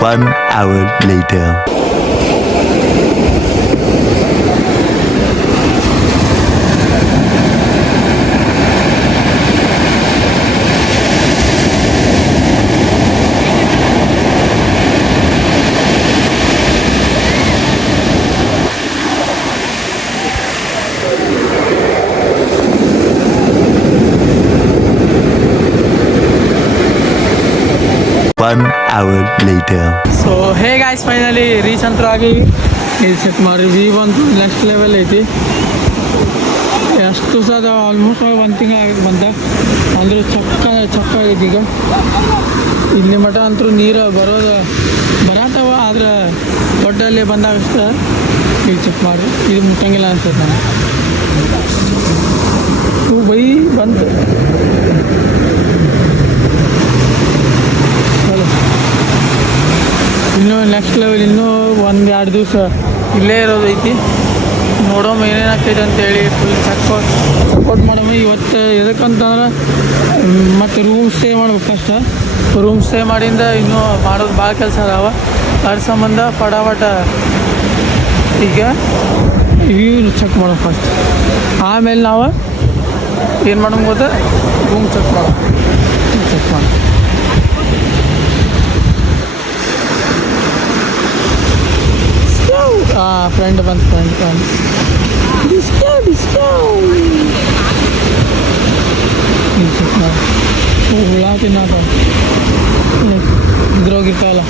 1 hour later. One hour later. So hey guys, finally reach ಅಂತೂ ಆಗಿ ಇಲ್ಲಿ check ಮಾಡಿ ವ್ಯೂ ಅಂತೂ ನೆಕ್ಸ್ಟ್ ಲೆವೆಲ್ ಐತಿ. ಎಷ್ಟು ಸಹ ಆಲ್ಮೋಸ್ಟ್ 1 ತಿಂಗಳು ಆಗಿ ಬಂದ ಅಂದರೂ ಚಕ್ಕ ಆಗೈತಿ. ಈಗ ಇಲ್ಲಿ ಮಠ ಅಂತೂ ನೀರು ಬರತ್ತವ, ಆದ್ರೆ ದೊಡ್ಡಲ್ಲಿ ಬಂದಾಗ ಇಲ್ಲಿ ಚೆಕ್ ಮಾಡಿ ಇದು ಮುಟ್ಟಂಗಿಲ್ಲ ಅನ್ಸುತ್ತೆ ನಾನು. ಇವು ಬೈ ಬಂತು ಇನ್ನೂ ನೆಕ್ಸ್ಟ್ ಲೆವೆಲ್, ಇನ್ನೂ 1-2 ದಿವಸ ಇಲ್ಲೇ ಇರೋದೈತಿ. ನೋಡೋಮ ಏನೇನಾಗ್ತೈತೆ ಅಂತೇಳಿ ಫುಲ್ ಸಪೋರ್ಟ್ ಮಾಡಮ್ಮ. ಇವತ್ತು ಎದಕ್ಕಂತಂದ್ರೆ ಮತ್ತು ರೂಮ್ ಸ್ಟೇ ಮಾಡ್ಬೇಕು. ಫಸ್ಟ್ ರೂಮ್ ಸ್ಟೇ ಮಾಡಿಂದ ಇನ್ನೂ ಮಾಡೋದು ಭಾಳ ಕೆಲಸ ಅದಾವ. ಅದ್ರ ಸಂಬಂಧ ಫಟಾಫಟ ಈಗ ವ್ಯೂ ಚೆಕ್ ಮಾಡೋ ಫಸ್ಟ್. ಆಮೇಲೆ ನಾವು ಏನು ಮಾಡೋಣ ಗೊತ್ತಾ, ರೂಮ್ ಚೆಕ್ ಮಾಡೋ. ಫ್ರೆಂಡ್ ಬಂದು ಹುಳ ತಿನ್ನಾಕ ಇದ್ರೋಗಿರ್ತಾವಲ್ಲ